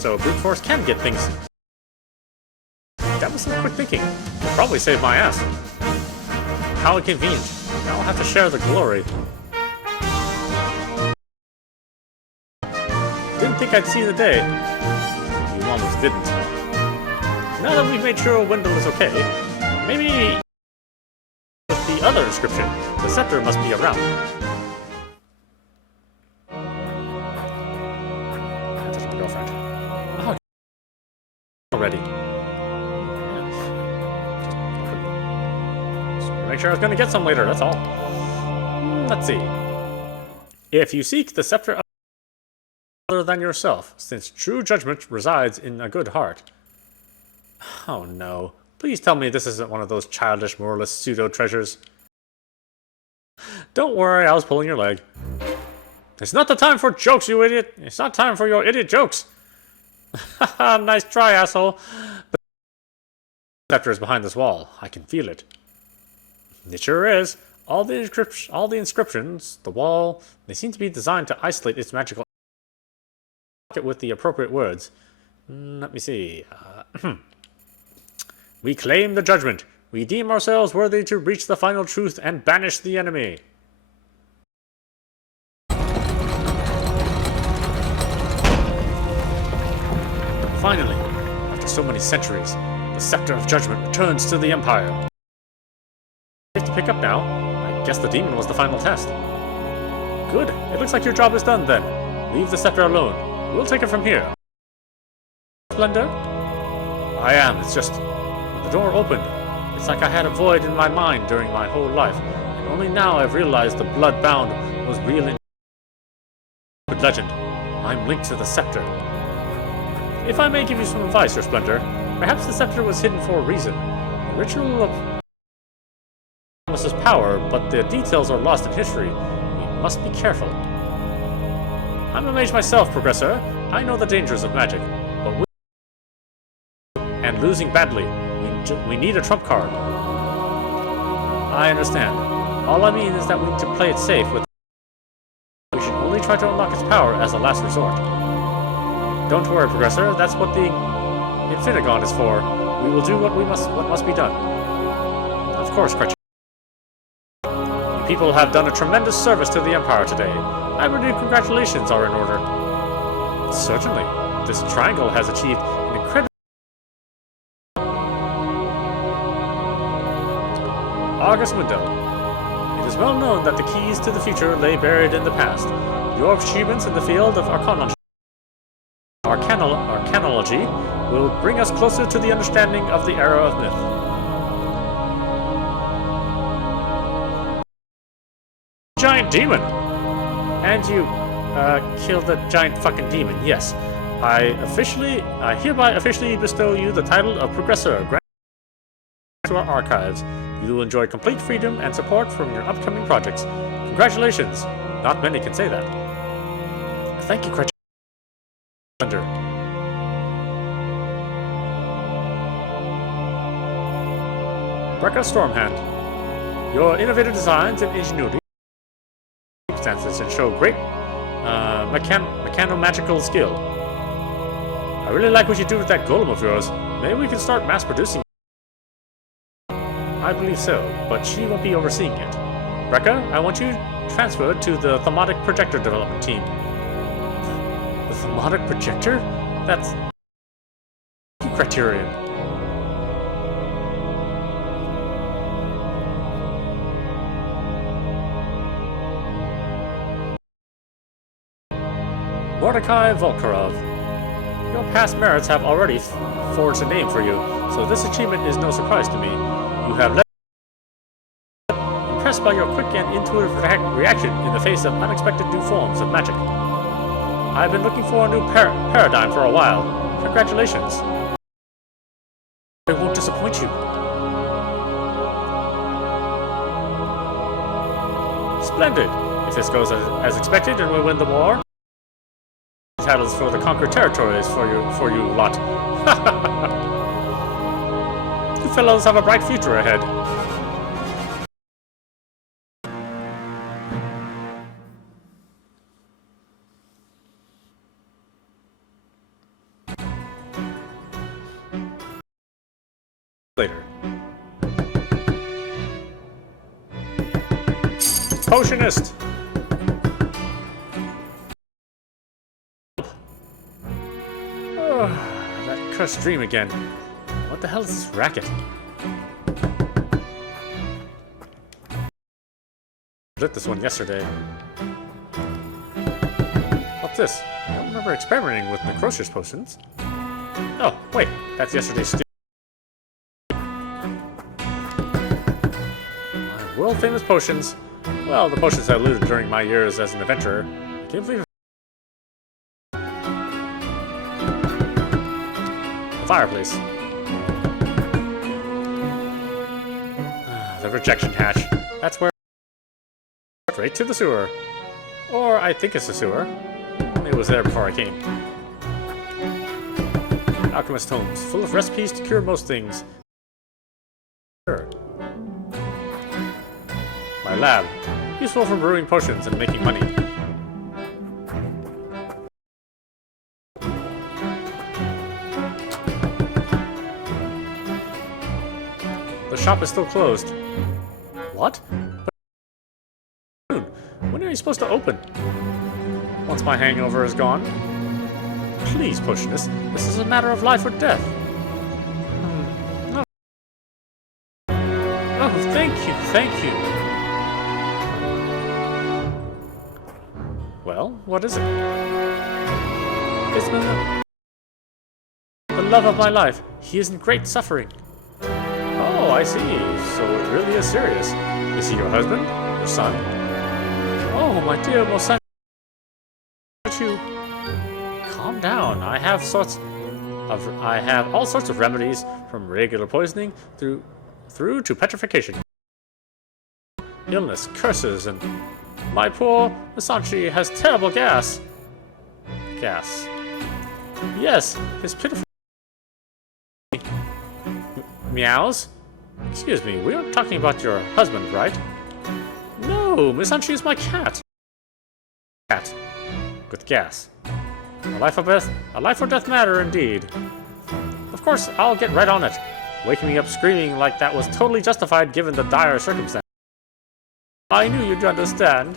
So brute force can get things. That was some quick thinking. Probably saved my ass. How inconvenient. Now I'll have to share the glory. Didn't think I'd see the day. You almost didn't. Now that we've made sure Wendell is okay, maybe with the other inscription, the scepter must be around. That's my girlfriend. Oh, already. Just make sure I was going to get some later, that's all. Let's see. If you seek the scepter other than yourself, since true judgment resides in a good heart. Oh no. Please tell me this isn't one of those childish, moralist pseudo-treasures. Don't worry, I was pulling your leg. It's not the time for jokes, you idiot! It's not time for your idiot jokes! Haha, nice try, asshole! But the scepter is behind this wall. I can feel it. It sure is. All the inscriptions, the wall, they seem to be designed to isolate its magical with the appropriate words. Let me see. We claim the judgment. We deem ourselves worthy to reach the final truth and banish the enemy. Finally, after so many centuries, the scepter of judgment returns to the Empire. You have to pick up now. I guess the demon was the final test. Good. It looks like your job is done then. Leave the scepter alone. We'll take it from here. Splendor? I am. It's just... when the door opened, it's like I had a void in my mind during my whole life, and only now I've realized the blood-bound was real in legend. I'm linked to the scepter. If I may give you some advice, Your Splendor, perhaps the scepter was hidden for a reason. The ritual promises power, but the details are lost in history. We must be careful. I'm a mage myself, Progressor. I know the dangers of magic, but and losing badly. We need a trump card. I understand. All I mean is that we need to play it safe with. We should only try to unlock its power as a last resort. Don't worry, Progressor. That's what the Infinigon is for. We will do what must be done. Of course, Crutch. You people have done a tremendous service to the Empire today. I believe congratulations are in order. Certainly. This triangle has achieved an incredible... August Window. It is well known that the keys to the future lay buried in the past. Your achievements in the field of arcanology will bring us closer to the understanding of the era of myth. giant demon! And you, killed the giant fucking demon, yes. I hereby officially bestow you the title of Progressor. Grant to our archives. You will enjoy complete freedom and support from your upcoming projects. Congratulations! Not many can say that. Thank you, Crichton. Brekka Stormhand. Your innovative designs and ingenuity circumstances and show great mechano-magical skill. I really like what you do with that golem of yours. Maybe we can start mass producing. I believe so, but she won't be overseeing it. Brekka, I want you transferred to the thematic projector development team. The thematic projector? That's criterion. Mordecai Volkarov. Your past merits have already forged a name for you, so this achievement is no surprise to me. You have led impressed by your quick and intuitive reaction in the face of unexpected new forms of magic. I've been looking for a new paradigm for a while. Congratulations. I won't disappoint you. Splendid. If this goes as expected and we win the war, titles for the conquered territories for you lot. You fellows have a bright future ahead. Later. Potionist! That cursed dream again. What the hell is this racket? I lit this one yesterday. What's this? I don't remember experimenting with necrosis potions. Oh, wait, that's yesterday's stew. My world-famous potions. Well, the potions I looted during my years as an adventurer. I can't believe fireplace. The rejection hatch. That's where straight to the sewer. Or I think it's a sewer. It was there before I came. Alchemist tomes, full of recipes to cure most things. Sure. My lab, useful for brewing potions and making money. The shop is still closed. What? When are you supposed to open? Once my hangover is gone? Please, Potionist, this is a matter of life or death. No. Oh, thank you, thank you. Well, what is it? It's the love of my life. He is in great suffering. Oh, I see. So it really is serious. Is he your husband? Your son? Oh, my dear Mosan. You calm down. I have all sorts of remedies, from regular poisoning through to petrification, illness, curses, and my poor Masanchi has terrible gas. Yes, his pitiful meows. Excuse me, we aren't talking about your husband, right? No, Masanchi is my cat. Cat with gas. A life or death matter indeed. Of course, I'll get right on it. Waking me up screaming like that was totally justified given the dire circumstances. I knew you'd understand.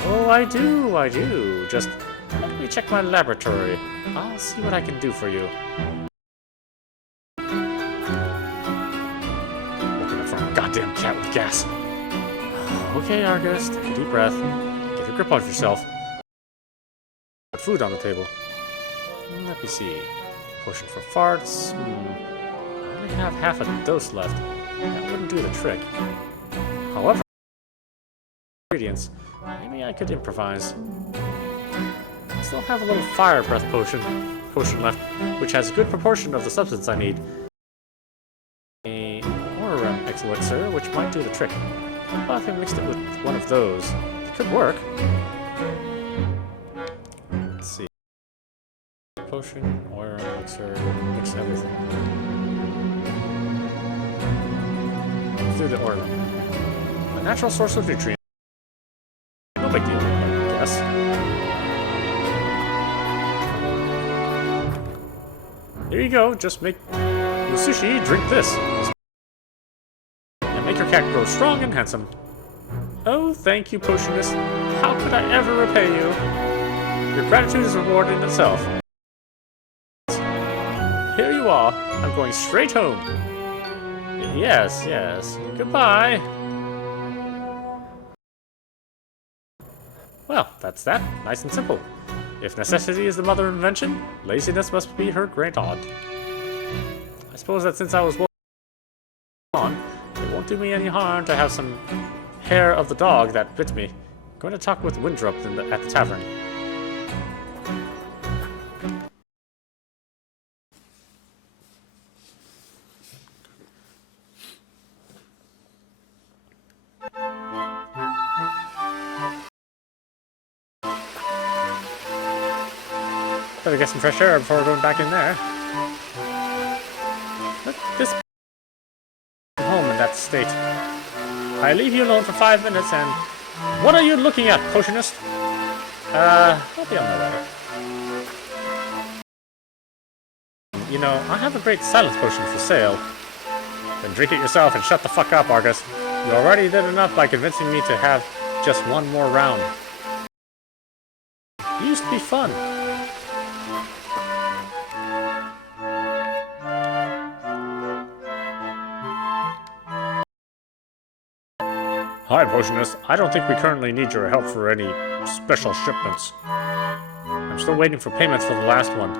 Oh, I do. Just let me check my laboratory. I'll see what I can do for you. Woken up from a goddamn cat with gas. Okay, Argus, take a deep breath. Get a grip on yourself. Put food on the table. Let me see. Potion for farts. I only have half a dose left. That wouldn't do the trick. However, ingredients. Maybe I could improvise. I still have a little fire breath potion left, which has a good proportion of the substance I need. A aura elixir, which might do the trick. Well, if I mixed it with one of those, it could work. Let's see. Potion, aura elixir, mix everything. Let's do the aura. A natural source of nutrients. No big deal, I guess. Here you go, just make Musushi drink this. And make your cat grow strong and handsome. Oh, thank you, Potionist. How could I ever repay you? Your gratitude is a reward in itself. Here you are. I'm going straight home. Yes, yes. Goodbye. Well, that's that. Nice and simple. If necessity is the mother of invention, laziness must be her great aunt. I suppose that since I was on, it won't do me any harm to have some hair of the dog that bit me. I'm going to talk with Windrup at the tavern. Better get some fresh air before going back in there. Let this home in that state. I leave you alone for 5 minutes and... What are you looking at, Potionist? I'll be on my way. You know, I have a great silence potion for sale. Then drink it yourself and shut the fuck up, Argus. You already did enough by convincing me to have just one more round. It used to be fun. Hi, Potionist. I don't think we currently need your help for any special shipments. I'm still waiting for payments for the last one.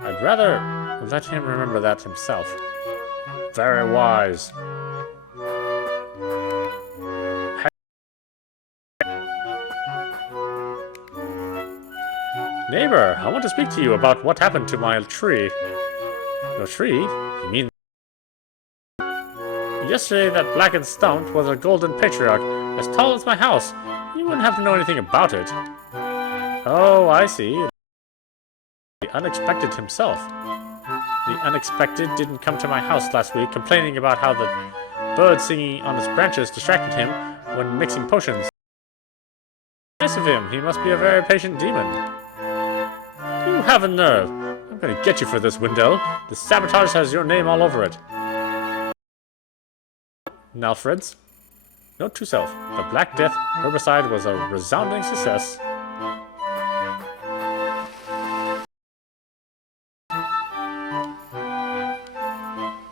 I'd rather let him remember that himself. Very wise. Neighbor, I want to speak to you about what happened to my tree. Your tree? You mean... Yesterday, that blackened stump was a golden patriarch, as tall as my house. You wouldn't have to know anything about it. Oh, I see. The unexpected himself. The unexpected didn't come to my house last week, complaining about how the bird singing on its branches distracted him when mixing potions. Nice of him. He must be a very patient demon. You have a nerve. I'm gonna get you for this, Wendell. The sabotage has your name all over it. Now, Freds, note to self, the Black Death herbicide was a resounding success.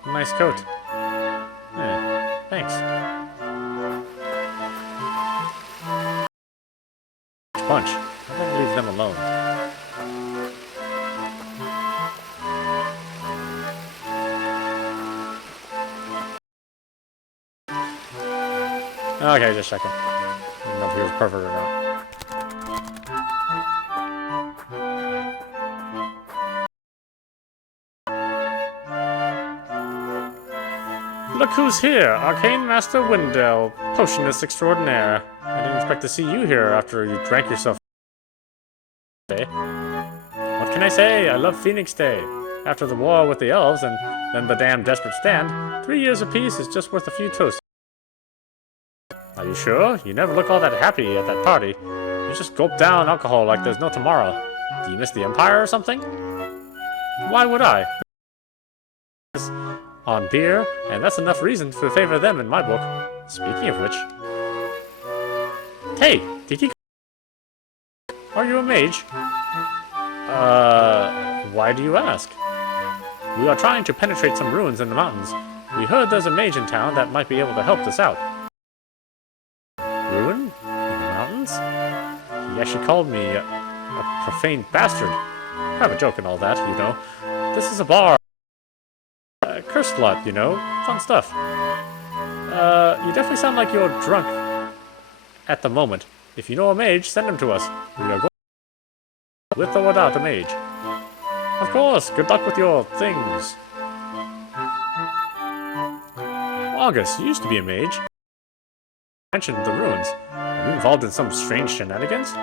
Nice coat. Yeah, thanks. Punch. I won't leave them alone. Okay, just checking. I don't know if he was perfect or not. Look who's here! Arcane Master Wendell, Potionist Extraordinaire. I didn't expect to see you here after you drank yourself. What can I say? I love Phoenix Day. After the war with the elves and then the damn desperate stand, 3 years apiece is just worth a few toasts. Are you sure? You never look all that happy at that party. You just gulp down alcohol like there's no tomorrow. Do you miss the Empire or something? Why would I? On beer, and that's enough reason to favor them in my book. Speaking of which... Hey, did you... Are you a mage? Why do you ask? We are trying to penetrate some ruins in the mountains. We heard there's a mage in town that might be able to help us out. Ruin? In the mountains? He actually called me a profane bastard. I have a joke and all that, you know. This is a bar. Cursed lot, you know. Fun stuff. You definitely sound like you're drunk at the moment. If you know a mage, send him to us. We are going with or without a mage. Of course, good luck with your things. August, you used to be a mage. Mentioned the ruins. Are you involved in some strange shenanigans?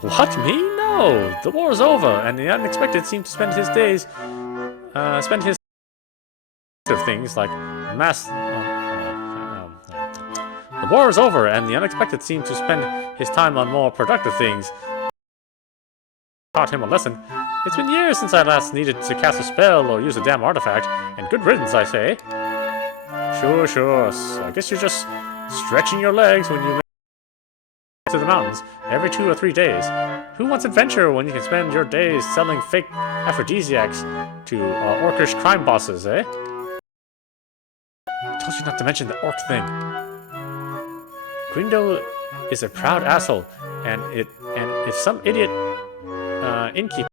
What, me? No! The war is over, and the unexpected seemed to spend his days... of things like mass... The war is over, and the unexpected seemed to spend his time on more productive things. Taught him a lesson. It's been years since I last needed to cast a spell or use a damn artifact, and good riddance, I say. Sure. So I guess you're just stretching your legs when you to the mountains every 2 or 3 days. Who wants adventure when you can spend your days selling fake aphrodisiacs to orcish crime bosses, eh? I told you not to mention the orc thing. Grindo is a proud asshole, and if some idiot innkeeper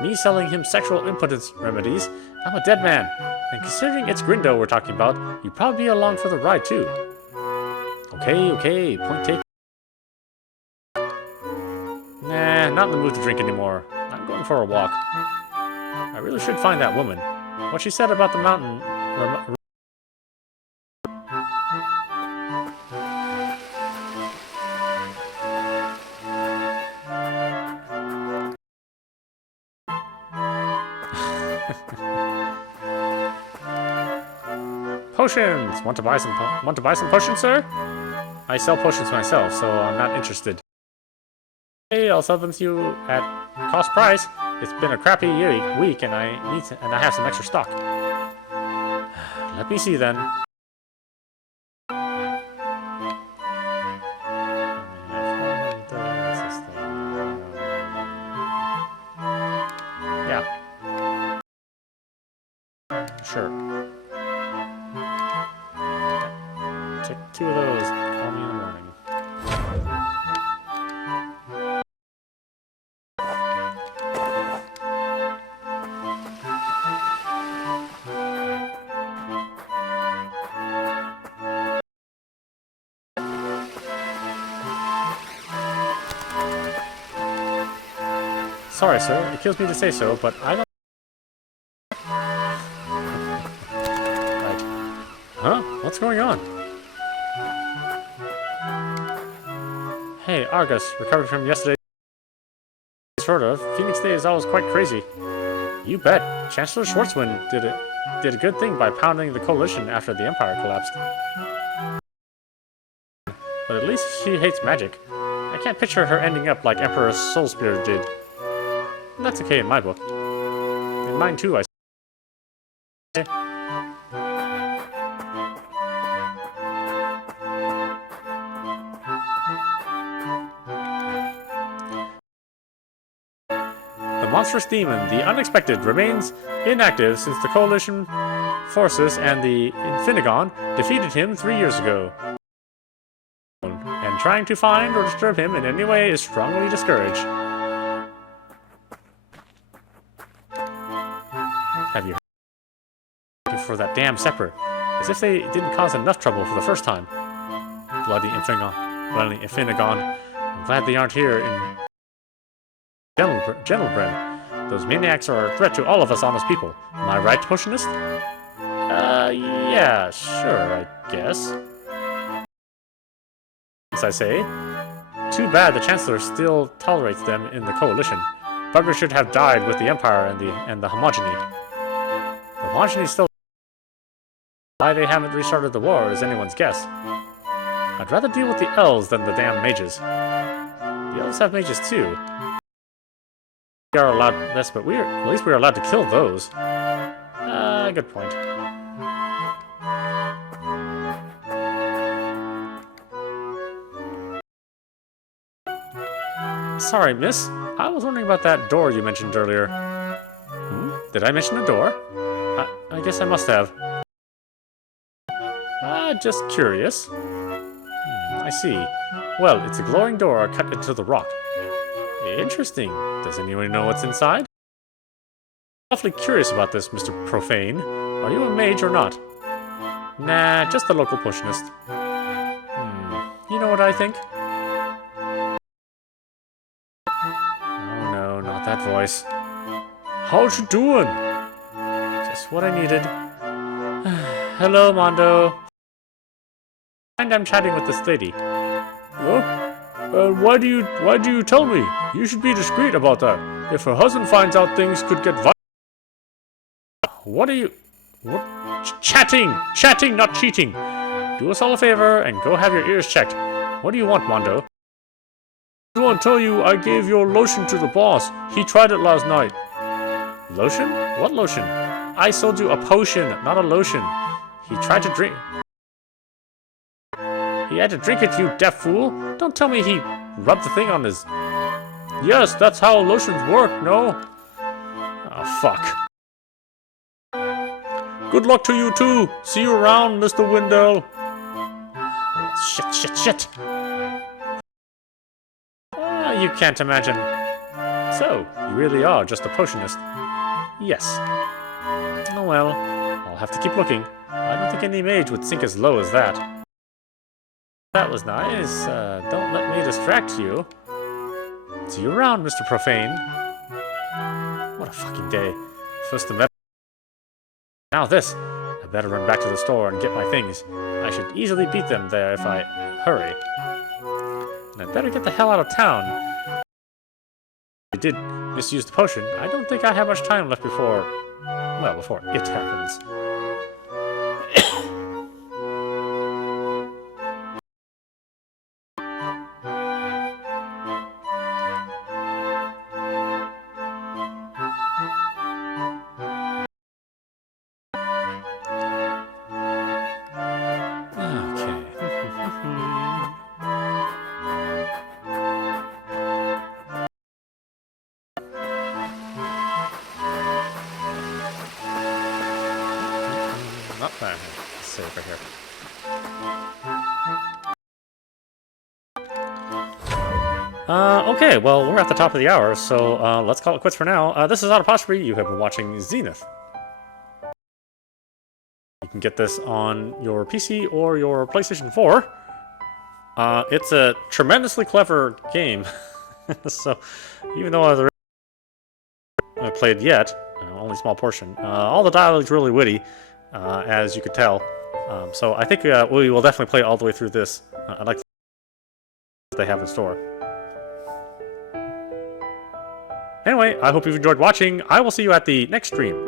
me selling him sexual impotence remedies, I'm a dead man. And considering it's Grindo we're talking about, you'd probably be along for the ride too. Okay, point taken. Nah, not in the mood to drink anymore. I'm going for a walk. I really should find that woman. What she said about the mountain... Potions! Want to buy some potions, sir? I sell potions myself, so I'm not interested. Hey, I'll sell them to you at cost price. It's been a crappy week, and I have some extra stock. Let me see then. Yeah. Sure. Take 2 of those. Call me in the morning. Sorry, sir. It kills me to say so, but I don't... Right. Huh? What's going on? Hey, Argus. Recovered from yesterday. Sort of. Phoenix Day is always quite crazy. You bet. Chancellor Schwartzwind did a good thing by pounding the coalition after the Empire collapsed. But at least she hates magic. I can't picture her ending up like Emperor Soulspear did. That's okay in my book. In mine too, I say. The monstrous demon, the unexpected, remains inactive since the Coalition forces and the Infinigon defeated him 3 years ago. And trying to find or disturb him in any way is strongly discouraged. Have you heard for that damn Sepper? As if they didn't cause enough trouble for the first time. Bloody Infinigon. I'm glad they aren't here in Gentlebren. Those maniacs are a threat to all of us honest people. Am I right, Potionist? Yeah, sure, I guess. As I say, too bad the Chancellor still tolerates them in the Coalition. Bugger should have died with the Empire and the Homogeny. The Homogeny still... Why they haven't restarted the war is anyone's guess. I'd rather deal with the elves than the damn mages. The elves have mages too. We are allowed... Yes, but at least we're allowed to kill those. Good point. Sorry, miss. I was wondering about that door you mentioned earlier. Did I mention a door? I guess I must have. Just curious. I see. Well, it's a glowing door cut into the rock. Interesting. Does anyone know what's inside? I'm awfully curious about this, Mr. Profane. Are you a mage or not? Nah, just the local pushinist. You know what I think? Oh no, not that voice. How's you doing? Just what I needed. Hello, Mondo. And I'm chatting with this lady. Why do you tell me? You should be discreet about that. If her husband finds out, things could get violent. What are you... What? Chatting, not cheating. Do us all a favor and go have your ears checked. What do you want, Mondo? I want to tell you I gave your lotion to the boss. He tried it last night. Lotion? What lotion? I sold you a potion, not a lotion. He tried to drink... He had to drink it, you deaf fool. Don't tell me he rubbed the thing on his... Yes, that's how lotions work, no? Oh, fuck. Good luck to you too. See you around, Mr. Windell. Shit. You can't imagine. So, you really are just a potionist. Yes. Oh well, I'll have to keep looking. I don't think any mage would sink as low as that. That was nice. Don't let me distract you. See you around, Mr. Profane. What a fucking day. First the metal. Now this. I better run back to the store and get my things. I should easily beat them there if I hurry. And I better get the hell out of town. I did misuse the potion. I don't think I have much time left before... Well, before it happens. Not there. Let's save right here. Okay, well, we're at the top of the hour, so let's call it quits for now. This is audap. You have been watching Zenith. You can get this on your PC or your PlayStation 4. It's a tremendously clever game. So, even though I haven't played yet, only a small portion, all the dialogue's really witty. As you could tell. So I think we will definitely play all the way through this. I like what they have in store. Anyway, I hope you've enjoyed watching. I will see you at the next stream.